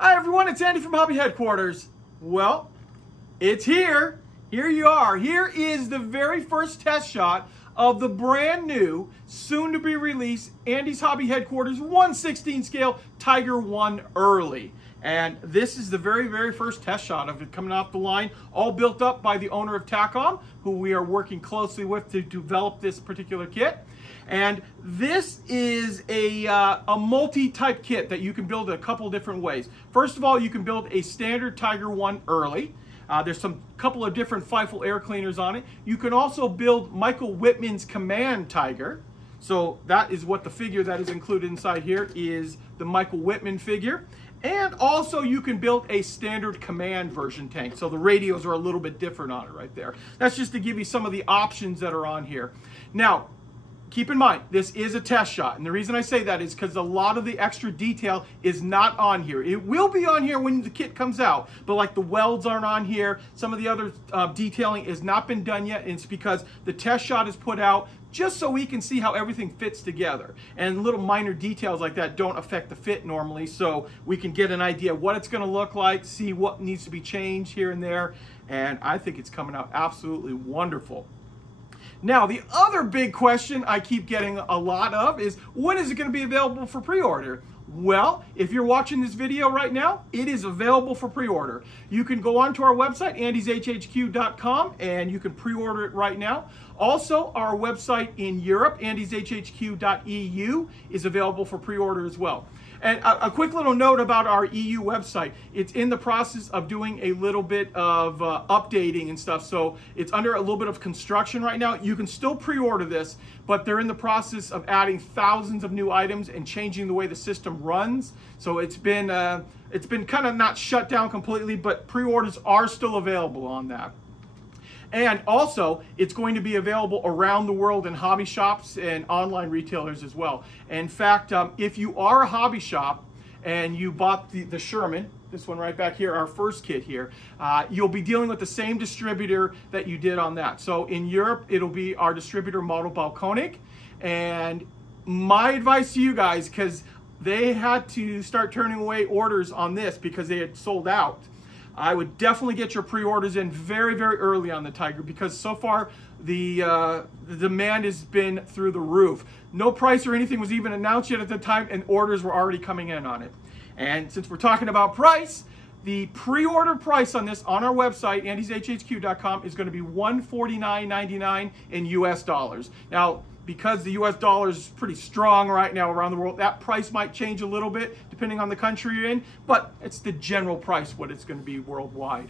Hi everyone, it's Andy from Hobby Headquarters. Well, it's here. Here you are. Here is the very first test shot of the brand new, soon to be released Andy's Hobby Headquarters 1/16 scale Tiger 1 Early. And this is the very first test shot of it coming off the line, all built up by the owner of Tacom, who we are working closely with to develop this particular kit. And this is a multi-type kit that you can build a couple different ways. First of all, you can build a standard Tiger 1 Early. There's some couple of different Feifel air cleaners on it. You can also build Michael Whitman's Command Tiger. So that is what the figure that is included inside here is, the Michael Whitman figure. And also you can build a standard Command version tank. So the radios are a little bit different on it right there. That's just to give you some of the options that are on here. Now, keep in mind, this is a test shot, and the reason I say that is because a lot of the extra detail is not on here. It will be on here when the kit comes out, but like the welds aren't on here. Some of the other detailing has not been done yet, and it's because the test shot is put out just so we can see how everything fits together. And little minor details like that don't affect the fit normally, so we can get an idea of what it's going to look like, see what needs to be changed here and there, and I think it's coming out absolutely wonderful. Now, the other big question I keep getting a lot of is, when is it going to be available for pre-order? Well, if you're watching this video right now, it is available for pre-order. You can go onto our website, andyshhq.com, and you can pre-order it right now. Also, our website in Europe, andyshhq.eu, is available for pre-order as well. And a quick little note about our EU website. It's in the process of doing a little bit of updating and stuff, so it's under a little bit of construction right now. You can still pre-order this, but they're in the process of adding thousands of new items and changing the way the system runs. So it's been kind of not shut down completely, but pre-orders are still available on that. And also, it's going to be available around the world in hobby shops and online retailers as well. In fact, if you are a hobby shop and you bought the Sherman, this one right back here, our first kit here, you'll be dealing with the same distributor that you did on that. So in Europe, it'll be our distributor, Model Balkonik. And my advice to you guys, because they had to start turning away orders on this because they had sold out, I would definitely get your pre-orders in very early on the Tiger, because so far the demand has been through the roof. No price or anything was even announced yet at the time, and orders were already coming in on it. And since we're talking about price, the pre-order price on this on our website, andyshhq.com, is going to be $149.99 in US dollars. Now, because the US dollar is pretty strong right now around the world, that price might change a little bit depending on the country you're in, but it's the general price what it's going to be worldwide.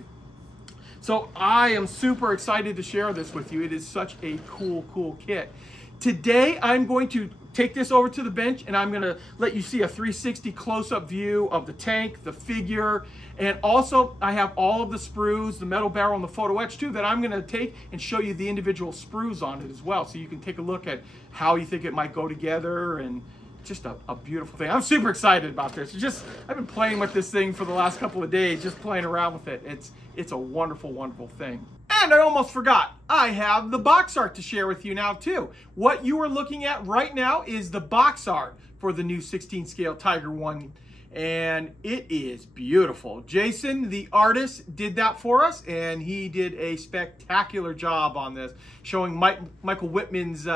So I am super excited to share this with you. It is such a cool kit. Today I'm going to take this over to the bench and I'm going to let you see a 360 close-up view of the tank, the figure, and also I have all of the sprues, the metal barrel and the photo etch too, that I'm going to take and show you the individual sprues on it as well, so you can take a look at how you think it might go together. And just a beautiful thing. I'm super excited about this. I've been playing with this thing for the last couple of days, just playing around with it. It's a wonderful thing. And I almost forgot, I have the box art to share with you now too. What you are looking at right now is the box art for the new 16 scale Tiger 1, and it is beautiful. Jason, the artist, did that for us, and he did a spectacular job on this, showing Michael Whitman's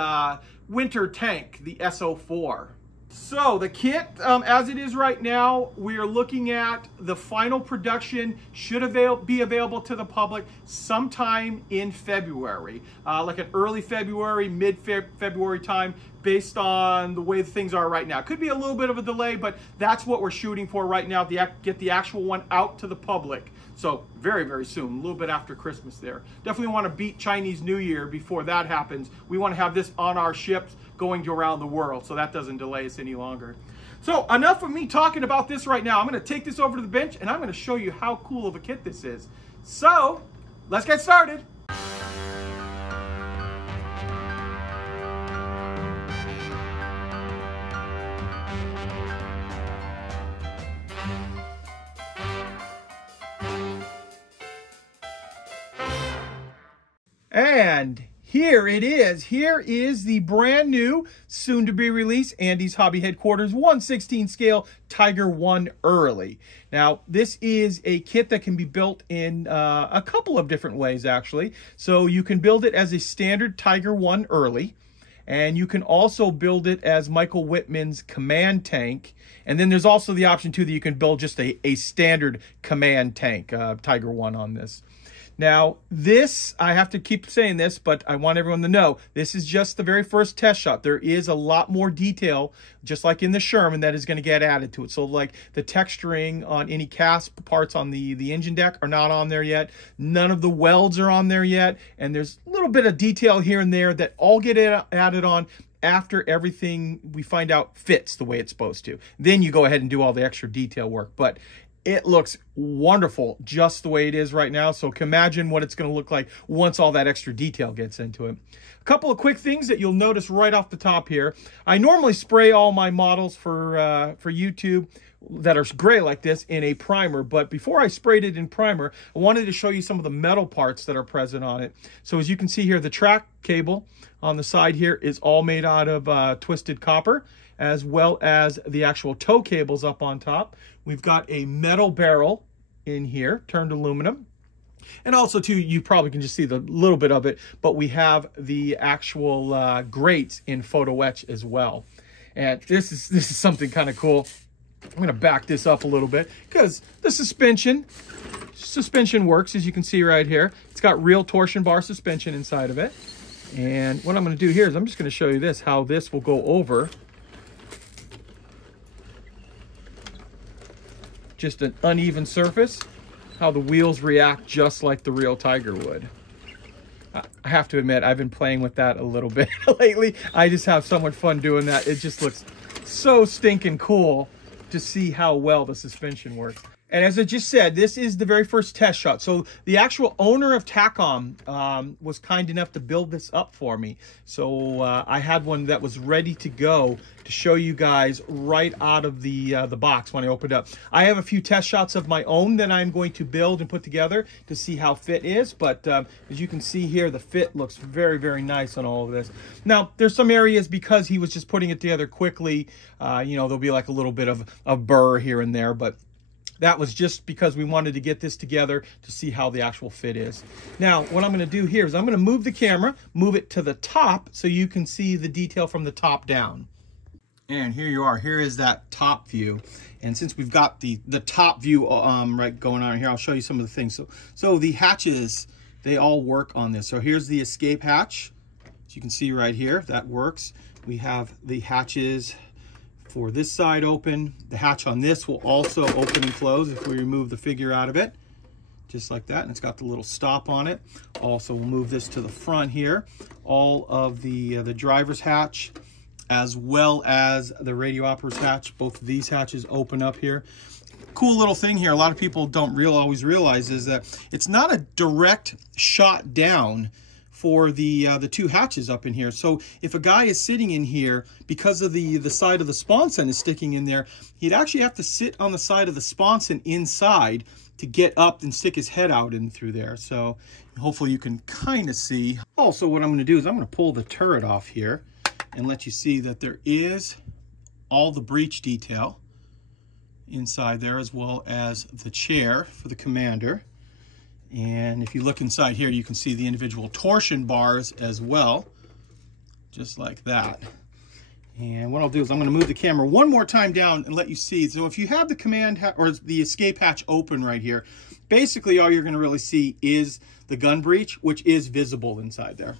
winter tank, the SO4. So the kit, as it is right now, we are looking at the final production should be available to the public sometime in February, like an early February, mid-February time, based on the way things are right now. It could be a little bit of a delay, but that's what we're shooting for right now, to get the actual one out to the public. So very soon, a little bit after Christmas there. Definitely want to beat Chinese New Year before that happens. We want to have this on our ships going to around the world, so that doesn't delay us any longer. So enough of me talking about this right now. I'm going to take this over to the bench and I'm going to show you how cool of a kit this is. So let's get started. And here it is. Here is the brand new, soon to be released, Andy's Hobby Headquarters 1/16 scale Tiger 1 Early. Now, this is a kit that can be built in a couple of different ways, actually. So you can build it as a standard Tiger 1 Early, and you can also build it as Michael Whitman's command tank. And then there's also the option, too, that you can build just a standard command tank, Tiger 1 on this. Now, this, I have to keep saying this, but I want everyone to know, this is just the very first test shot. There is a lot more detail, just like in the Sherman, that is going to get added to it. So, like, the texturing on any cast parts on the engine deck are not on there yet. None of the welds are on there yet. And there's a little bit of detail here and there that all get added on after everything we find out fits the way it's supposed to. Then you go ahead and do all the extra detail work. But it looks wonderful just the way it is right now. So imagine what it's going to look like once all that extra detail gets into it. A couple of quick things that you'll notice right off the top here. I normally spray all my models for YouTube that are gray like this in a primer, but before I sprayed it in primer, I wanted to show you some of the metal parts that are present on it. So as you can see here, the track cable on the side here is all made out of twisted copper, as well as the actual tow cables up on top. We've got a metal barrel in here, turned aluminum. And also, too, you probably can just see the little bit of it, but we have the actual grates in photo etch as well. And this is something kind of cool. I'm going to back this up a little bit because the suspension works, as you can see right here. It's got real torsion bar suspension inside of it. And what I'm going to do here is I'm just going to show you this, how this will go over just an uneven surface, how the wheels react just like the real Tiger would. I have to admit, I've been playing with that a little bit lately. I just have so much fun doing that. It just looks so stinking cool to see how well the suspension works. And as I just said, this is the very first test shot. So the actual owner of Takom was kind enough to build this up for me. So I had one that was ready to go to show you guys right out of the box when I opened up. I have a few test shots of my own that I'm going to build and put together to see how fit is. But as you can see here, the fit looks very, very nice on all of this. Now, there's some areas, because he was just putting it together quickly, you know, there'll be like a little bit of a burr here and there, but that was just because we wanted to get this together to see how the actual fit is. Now, what I'm going to do here is I'm going to move the camera, move it to the top so you can see the detail from the top down. And here you are. Here is that top view. And since we've got the top view right going on here, I'll show you some of the things. So the hatches, they all work on this. So here's the escape hatch. As you can see right here, that works. We have the hatches for this side open. The hatch on this will also open and close if we remove the figure out of it, just like that. And it's got the little stop on it. Also, we'll move this to the front here. All of the driver's hatch, as well as the radio operator's hatch. Both of these hatches open up here. Cool little thing here, a lot of people don't always realize, is that it's not a direct shot down for the two hatches up in here. So if a guy is sitting in here, because of the side of the sponson is sticking in there, he'd actually have to sit on the side of the sponson inside to get up and stick his head out in through there. So hopefully you can kind of see. Also, what I'm going to do is I'm going to pull the turret off here and let you see that there is all the breech detail inside there, as well as the chair for the commander. And if you look inside here, you can see the individual torsion bars as well, just like that. And what I'll do is I'm going to move the camera one more time down and let you see. So if you have the command or the escape hatch open right here, basically all you're going to really see is the gun breech, which is visible inside there.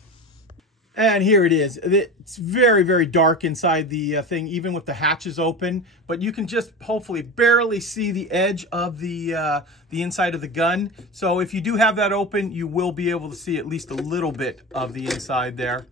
And here it is. It's very, very dark inside the thing, even with the hatches open. But you can just hopefully barely see the edge of the inside of the gun. So if you do have that open, you will be able to see at least a little bit of the inside there.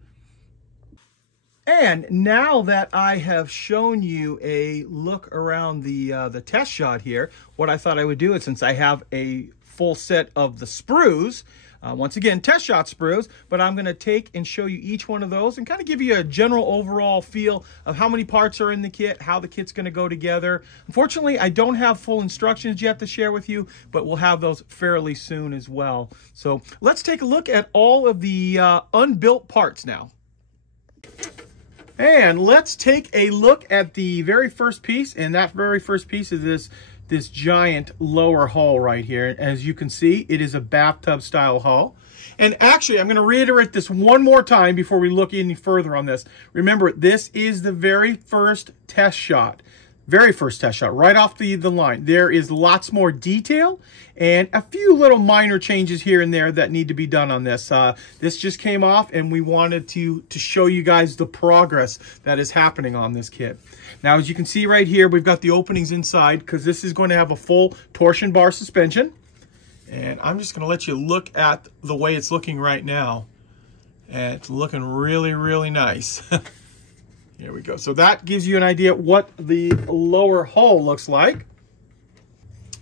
And now that I have shown you a look around the test shot here, what I thought I would do is, since I have a full set of the sprues, Once again, test shot sprues, but I'm going to take and show you each one of those and kind of give you a general overall feel of how many parts are in the kit, how the kit's going to go together. Unfortunately, I don't have full instructions yet to share with you, but we'll have those fairly soon as well. So let's take a look at all of the unbuilt parts now. And let's take a look at the very first piece, and that very first piece is this giant lower hull right here. As you can see, it is a bathtub style hull. And actually, I'm going to reiterate this one more time before we look any further on this. Remember, this is the very first test shot. Very first test shot, right off the line. There is lots more detail and a few little minor changes here and there that need to be done on this. This just came off, and we wanted to show you guys the progress that is happening on this kit. Now, as you can see right here, we've got the openings inside because this is going to have a full torsion bar suspension. And I'm just going to let you look at the way it's looking right now. And it's looking really, really nice. Here we go. So that gives you an idea what the lower hull looks like.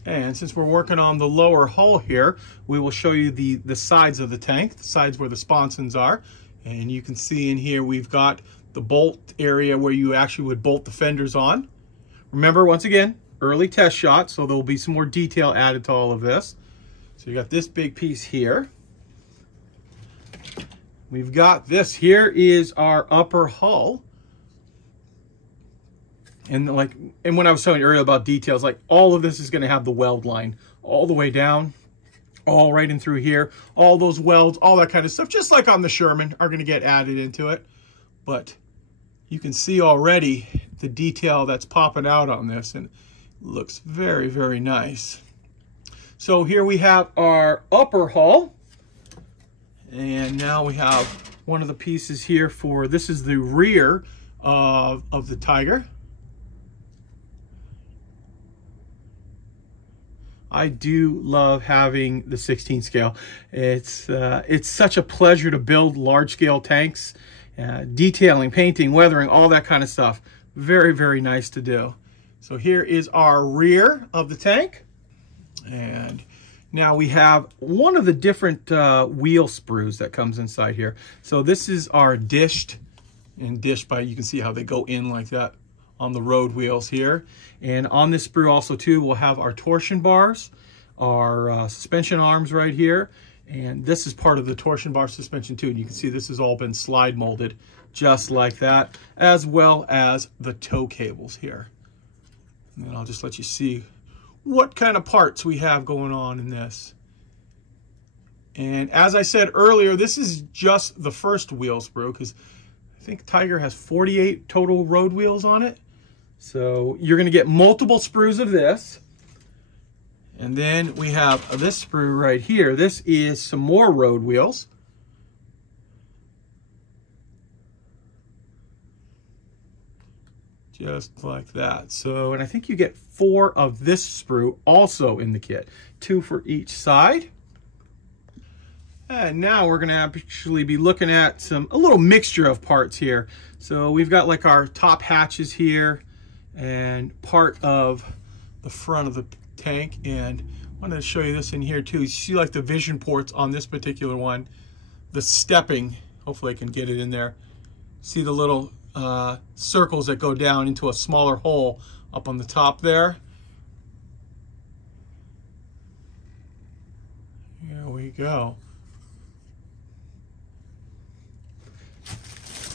And since we're working on the lower hull here, we will show you the sides of the tank, the sides where the sponsons are. And you can see in here we've got the bolt area where you actually would bolt the fenders on. Remember, once again, early test shot, so there'll be some more detail added to all of this. So you got this big piece here. We've got this. Here is our upper hull. And when I was telling you earlier about details, like all of this is going to have the weld line all the way down, all right in through here. All those welds, all that kind of stuff, just like on the Sherman, are going to get added into it. But you can see already the detail that's popping out on this, and it looks very, very nice. So here we have our upper hull. And now we have one of the pieces here for, this is the rear of the Tiger. I do love having the 16 scale. It's such a pleasure to build large scale tanks, detailing, painting, weathering, all that kind of stuff. Very, very nice to do. So here is our rear of the tank. And now we have one of the different wheel sprues that comes inside here. So this is our dished, and dished by, you can see how they go in like that on the road wheels here. And on this sprue also too, we'll have our torsion bars, our suspension arms right here. And this is part of the torsion bar suspension too. And you can see this has all been slide molded just like that, as well as the tow cables here. And then I'll just let you see what kind of parts we have going on in this. And as I said earlier, this is just the first wheel sprue, because I think Tiger has 48 total road wheels on it. So you're going to get multiple sprues of this. And then we have this sprue right here. This is some more road wheels. Just like that. So, and I think you get 4 of this sprue also in the kit. 2 for each side. And now we're going to actually be looking at a little mixture of parts here. So we've got like our top hatches here and part of the front of the tank. And I wanted to show you this in here too. You see like the vision ports on this particular one, the stepping, hopefully I can get it in there. See the little circles that go down into a smaller hole up on the top there. Here we go.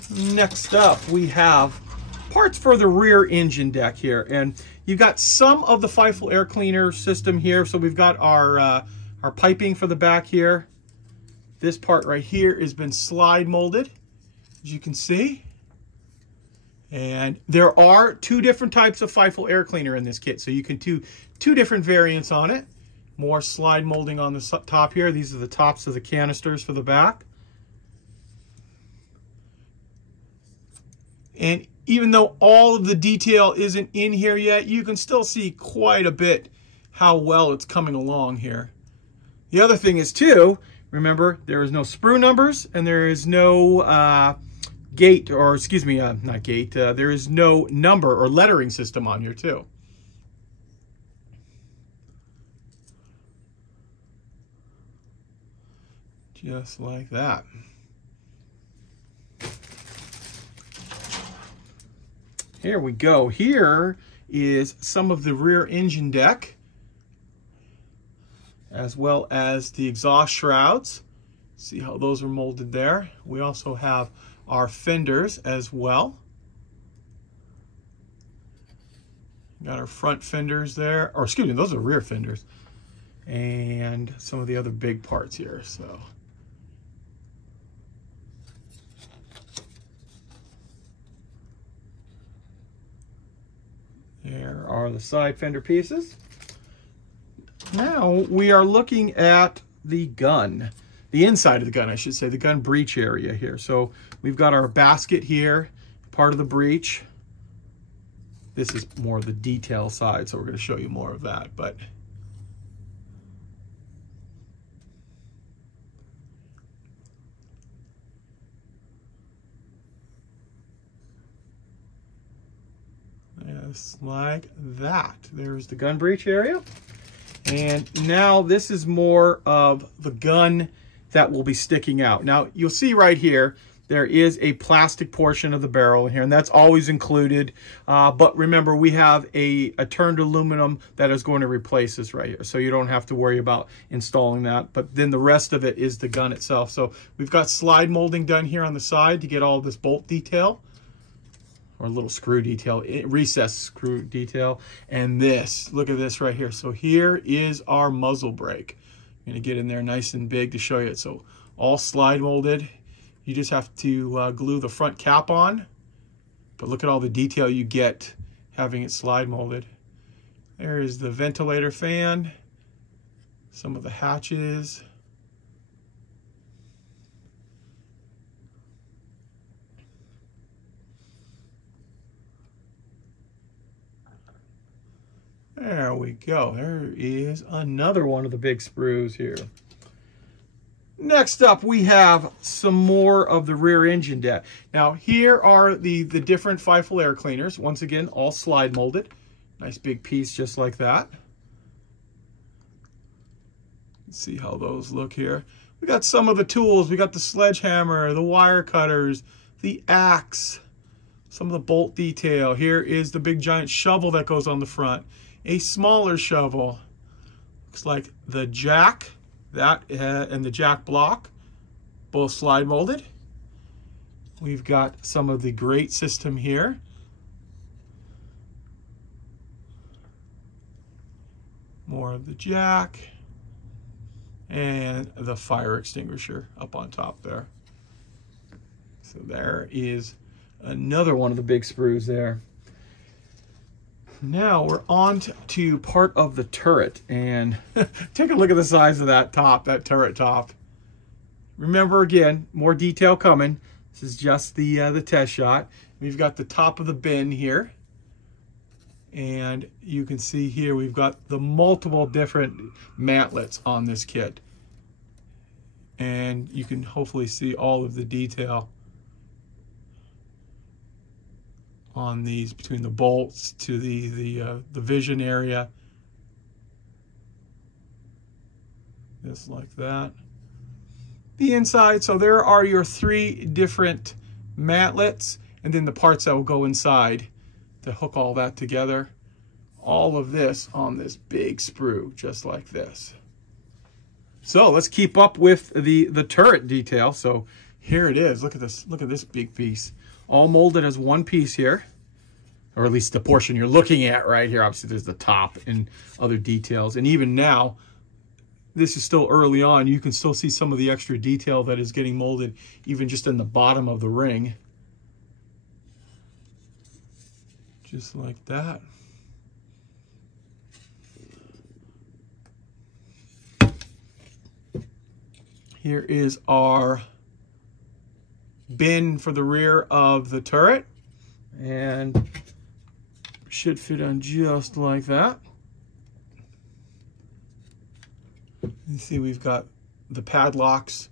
Next up, we have parts for the rear engine deck here, and you've got some of the Feifel air cleaner system here. So we've got our piping for the back here. This part right here has been slide molded, as you can see. And there are 2 different types of Feifel air cleaner in this kit, so you can do 2 different variants on it. More slide molding on the top here. These are the tops of the canisters for the back. And even though all of the detail isn't in here yet, you can still see quite a bit how well it's coming along here. The other thing is too, remember, there is no sprue numbers and there is no gate, or excuse me, not gate, there is no number or lettering system on here too. Just like that. Here we go. Here is some of the rear engine deck, as well as the exhaust shrouds. See how those are molded there. We also have our fenders as well. Got our front fenders there, or excuse me, those are rear fenders. And some of the other big parts here, so. There are the side fender pieces. Now we are looking at the gun, the inside of the gun, I should say, the gun breech area here. So we've got our basket here, part of the breech. This is more of the detail side, so we're going to show you more of that. But just like that. There's the gun breech area. And now this is more of the gun that will be sticking out. Now you'll see right here, there is a plastic portion of the barrel in here, and that's always included. But remember, we have a turned aluminum that is going to replace this right here. So you don't have to worry about installing that. But then the rest of it is the gun itself. So we've got slide molding done here on the side to get all this bolt detail, or a little screw detail, recessed screw detail. And this, look at this right here. So here is our muzzle brake. I'm gonna get in there nice and big to show you it. So all slide molded. You just have to glue the front cap on, but look at all the detail you get having it slide molded. There is the ventilator fan, some of the hatches. There we go. There is another one of the big sprues here. Next up, we have some more of the rear engine deck. Now, here are the different Feifel air cleaners. Once again, all slide molded. Nice big piece just like that. Let's see how those look here. We got some of the tools. We got the sledgehammer, the wire cutters, the axe, some of the bolt detail. Here is the big giant shovel that goes on the front. A smaller shovel. Looks like the jack. That and the jack block, both slide molded. We've got some of the grate system here. More of the jack and the fire extinguisher up on top there. So there is another one of the big sprues there. Now we're on to part of the turret, and take a look at the size of that top, that turret top. Remember, again, more detail coming. This is just the test shot. We've got the top of the bin here, and you can see here we've got the multiple different mantlets on this kit, and you can hopefully see all of the detail on these, between the bolts to the vision area, just like that. The inside, so there are your 3 different mantlets, and then the parts that will go inside to hook all that together. All of this on this big sprue, just like this. So let's keep up with the turret detail. So here it is. Look at this big piece. All molded as one piece here, or at least the portion you're looking at right here. Obviously there's the top and other details, and even now, this is still early on, you can still see some of the extra detail that is getting molded even just in the bottom of the ring, just like that. Here is our bin for the rear of the turret, and should fit on just like that. You see we've got the padlocks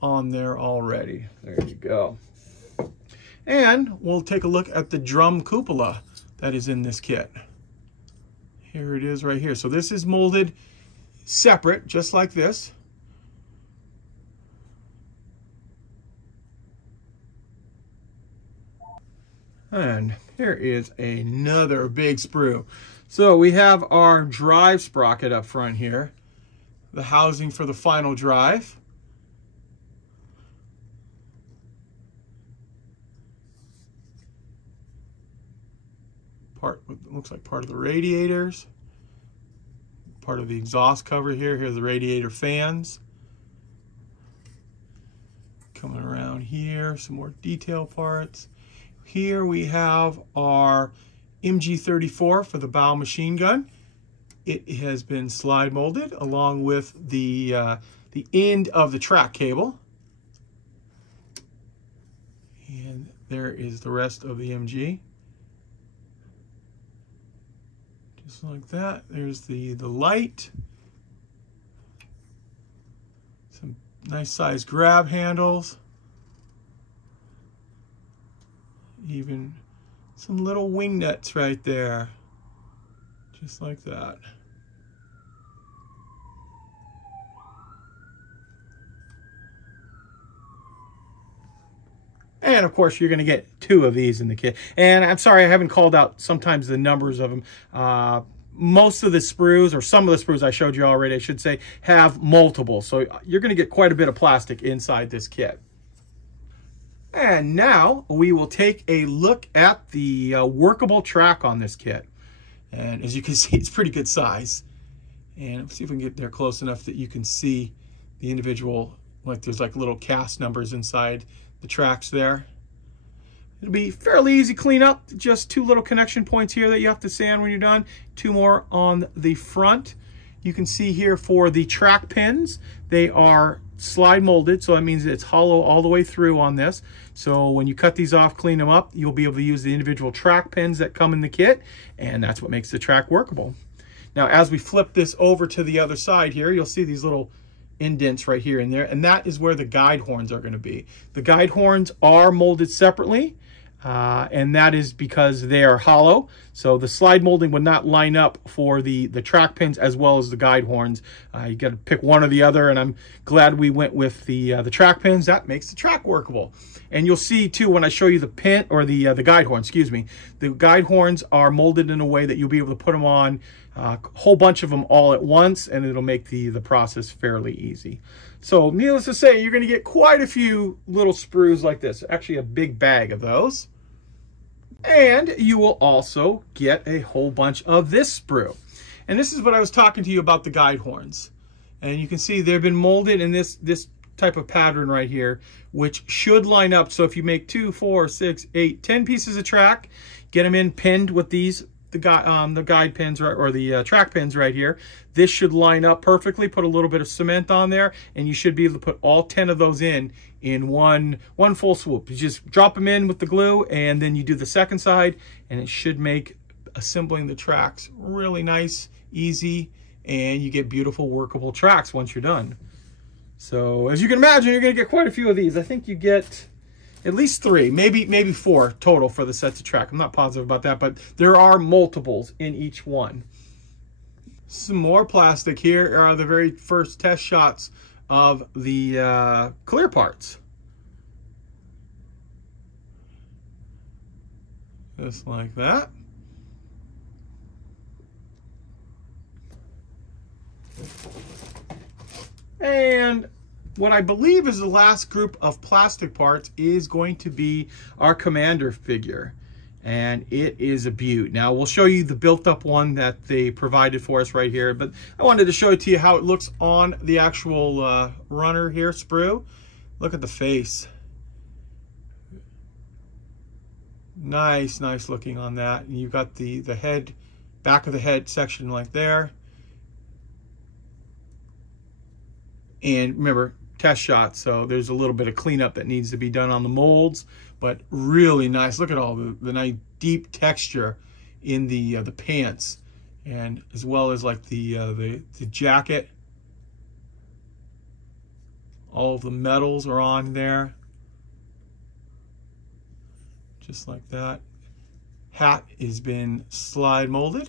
on there already. There you go. And we'll take a look at the drum cupola that is in this kit. Here it is right here. So this is molded separate, just like this. And here is another big sprue. So we have our drive sprocket up front here, the housing for the final drive. Looks like part of the radiators, part of the exhaust cover here. Here's the radiator fans. Coming around here, some more detail parts. Here we have our MG34 for the bow machine gun. It has been slide molded along with the end of the track cable. And there is the rest of the MG. Just like that. There's the light. Some nice size grab handles. Even some little wing nuts right there. Just like that. And of course, you're going to get 2 of these in the kit. And I'm sorry, I haven't called out sometimes the numbers of them. Most of the sprues, or some of the sprues I showed you already, I should say, have multiple. So you're going to get quite a bit of plastic inside this kit. And now we will take a look at the workable track on this kit. And as you can see, it's pretty good size. And let's see if we can get there close enough that you can see the individual, like there's like little cast numbers inside the tracks there. It'll be fairly easy clean up. Just 2 little connection points here that you have to sand when you're done. 2 more on the front. You can see here for the track pins, they are slide molded, so that means it's hollow all the way through on this. So when you cut these off, clean them up, you'll be able to use the individual track pins that come in the kit, and that's what makes the track workable. Now, as we flip this over to the other side here, you'll see these little indents right here and there, and that is where the guide horns are going to be. The guide horns are molded separately, and that is because they are hollow. So the slide molding would not line up for the track pins as well as the guide horns. You got to pick one or the other, and I'm glad we went with the track pins. That makes the track workable. And you'll see too when I show you the pin or the guide horn, excuse me. The guide horns are molded in a way that you'll be able to put them on a whole bunch of them all at once, and it'll make the process fairly easy. So needless to say, you're going to get quite a few little sprues like this. Actually, a big bag of those. And you will also get a whole bunch of this sprue. And this is what I was talking to you about, the guide horns. And you can see they've been molded in this type of pattern right here, which should line up. So if you make 2, 4, 6, 8, 10 pieces of track, get them in pinned with these, the guide pins or the track pins right here. This should line up perfectly. Put a little bit of cement on there, and you should be able to put all 10 of those in one full swoop. You just drop them in with the glue, and then you do the second side, and it should make assembling the tracks really nice, easy, and you get beautiful workable tracks once you're done. So as you can imagine, you're going to get quite a few of these. I think you get at least 3, maybe 4 total for the sets of track. I'm not positive about that, but there are multiples in each one. Some more plastic. Here are the very first test shots of the clear parts. Just like that. And what I believe is the last group of plastic parts is going to be our commander figure. And it is a beaut. Now, we'll show you the built-up one that they provided for us right here, but I wanted to show it to you how it looks on the actual runner here, sprue. Look at the face. Nice looking on that. And you've got the head, back of the head section like there. And remember, test shot, so there's a little bit of cleanup that needs to be done on the molds, but really nice. Look at all the nice deep texture in the pants, and as well as like the jacket. All of the metals are on there, just like that. Hat has been slide molded.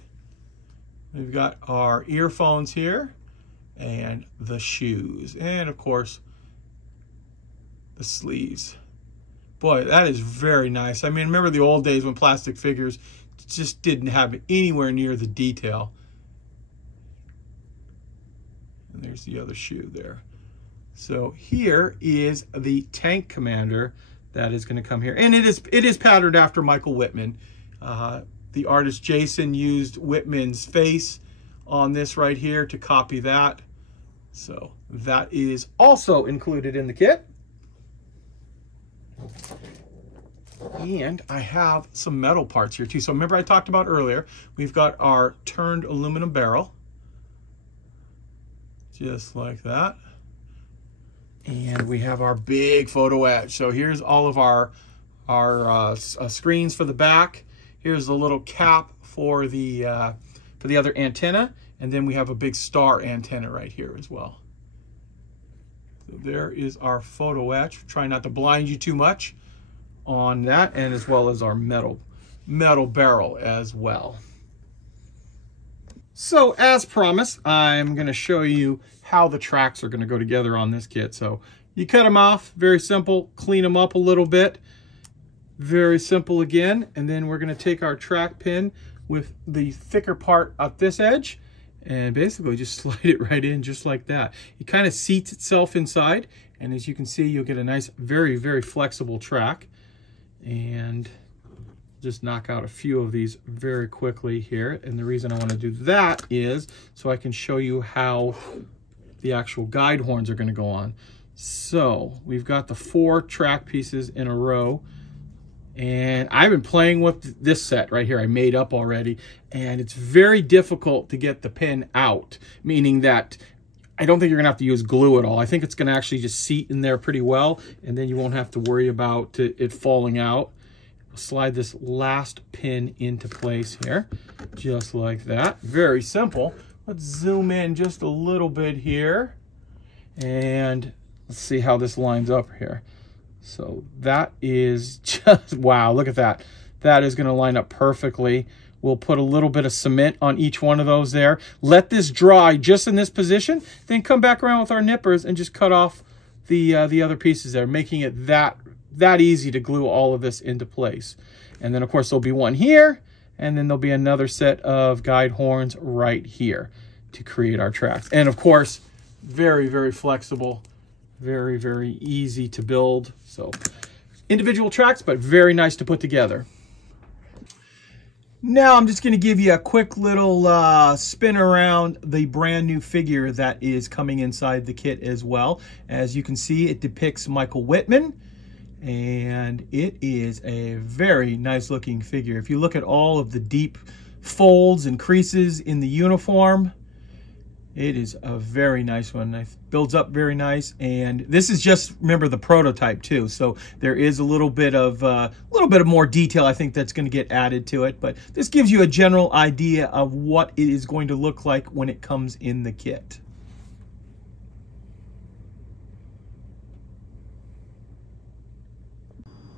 We've got our earphones here, and the shoes, and of course the sleeves. Boy, that is very nice. I mean, remember the old days when plastic figures just didn't have anywhere near the detail. And there's the other shoe there. So here is the tank commander that is going to come here. And it is patterned after Michael Whitman. The artist Jason used Whitman's face on this right here to copy that. So that is also included in the kit. And I have some metal parts here too. So remember I talked about earlier, we've got our turned aluminum barrel. Just like that. And we have our big photo etch. So here's all of our screens for the back. Here's a little cap for the other antenna. And then we have a big star antenna right here as well. So there is our photo etch. Try not to blind you too much on that, and as well as our metal barrel as well. So as promised, I'm going to show you how the tracks are going to go together on this kit. So you cut them off, very simple, clean them up a little bit, very simple again, and then we're going to take our track pin with the thicker part at this edge and basically just slide it right in just like that. It kind of seats itself inside, and as you can see, you'll get a nice, very, very flexible track. And just knock out a few of these very quickly here. And the reason I want to do that is so I can show you how the actual guide horns are going to go on. So we've got the 4 track pieces in a row. And I've been playing with this set right here. I made up already. And it's very difficult to get the pin out, meaning that I don't think you're going to have to use glue at all. I think it's going to actually just seat in there pretty well, and then you won't have to worry about it falling out. Slide this last pin into place here, just like that. Very simple. Let's zoom in just a little bit here, and let's see how this lines up here. So that is just, wow, look at that. That is going to line up perfectly. We'll put a little bit of cement on each one of those there. Let this dry just in this position, then come back around with our nippers and just cut off the other pieces there, making it that easy to glue all of this into place. And then, of course, there'll be one here, and then there'll be another set of guide horns right here to create our tracks. And, of course, very, very flexible, very, very easy to build. So individual tracks, but very nice to put together. Now I'm just going to give you a quick little spin around the brand new figure that is coming inside the kit as well. As you can see, it depicts Michael Whitman, and it is a very nice looking figure. If you look at all of the deep folds and creases in the uniform, it is a very nice one. It builds up very nice, and this is just, remember, the prototype too. So there is a little bit of more detail I think that's going to get added to it, but this gives you a general idea of what it is going to look like when it comes in the kit.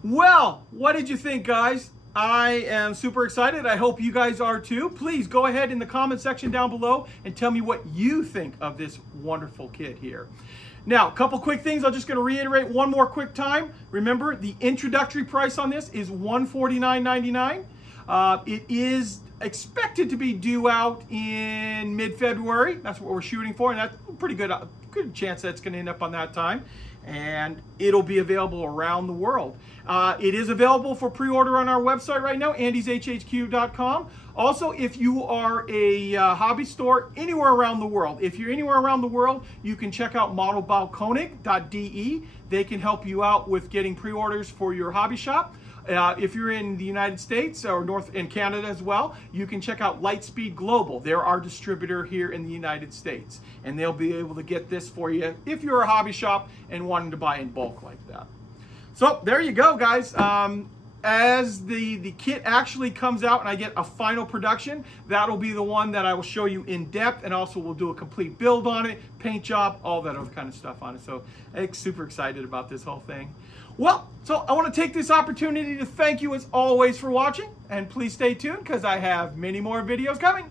Well, what did you think, guys? I am super excited. I hope you guys are too. Please go ahead in the comment section down below and tell me what you think of this wonderful kit here. Now, a couple quick things. I'm just going to reiterate one more quick time. Remember, the introductory price on this is $149.99. It is expected to be due out in mid-February. That's what we're shooting for, and that's a pretty good chance that's going to end up on that time. And it'll be available around the world. It is available for pre-order on our website right now, andyshhq.com. Also, if you are a hobby store anywhere around the world, if you're anywhere around the world, you can check out modelbaukonig.de. They can help you out with getting pre-orders for your hobby shop. If you're in the United States or in Canada as well, you can check out Lightspeed Global. They're our distributor here in the United States, and they'll be able to get this for you if you're a hobby shop and wanting to buy in bulk like that. So there you go, guys. As the kit actually comes out and I get a final production, that'll be the one that I will show you in depth, and also we'll do a complete build on it, paint job, all that other kind of stuff on it. So I'm super excited about this whole thing. Well, so I want to take this opportunity to thank you as always for watching, and please stay tuned because I have many more videos coming.